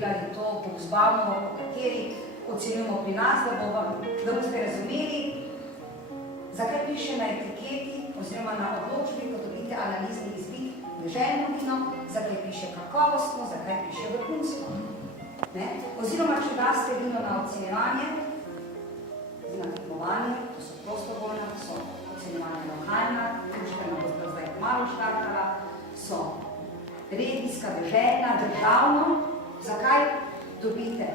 delali to povzbavno, po kateri ocenjujemo pri nas, da boste razumeli, zakaj piše na etiketi oziroma na odločbi, ko dobite analizni izvid deželno vino, zakaj piše kakovostno, zakaj piše vrhunsko. Oziroma, če daste vino na ocenjevanje, na tekmovanje, to so prostovoljna, to so ocenjevanje lokalna, Učbena bo zdaj malo štartala, so regijska, deželna, državno, zakaj dobite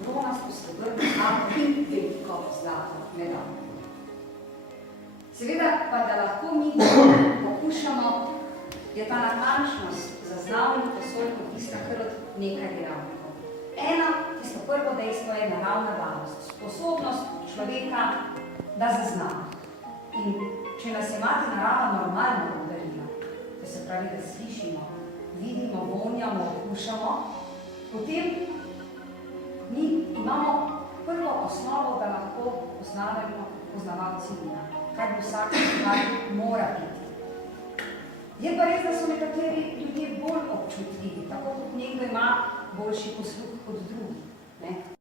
bronasto, srebrno, zlato in veliko zlato medaljo. Seveda pa, da lahko mi pokušamo, je ta natančnost zaznavljanja posojko tista kar od nekaj dejavnikov. Ena, tisto prvo dejstvo je naravna danost, sposobnost človeka, da zazna. In če nas je mati narava normalno obdarila, to se pravi, da slišimo, vidimo, vonjamo, okušamo, potem mi imamo prvo osnovo, da lahko poznavalci vina, kaj bi vsak mora biti. Je pa res, da so nekateri ljudje bolj občutljivi, tako kot nekdo ima boljši posluh kot drugi.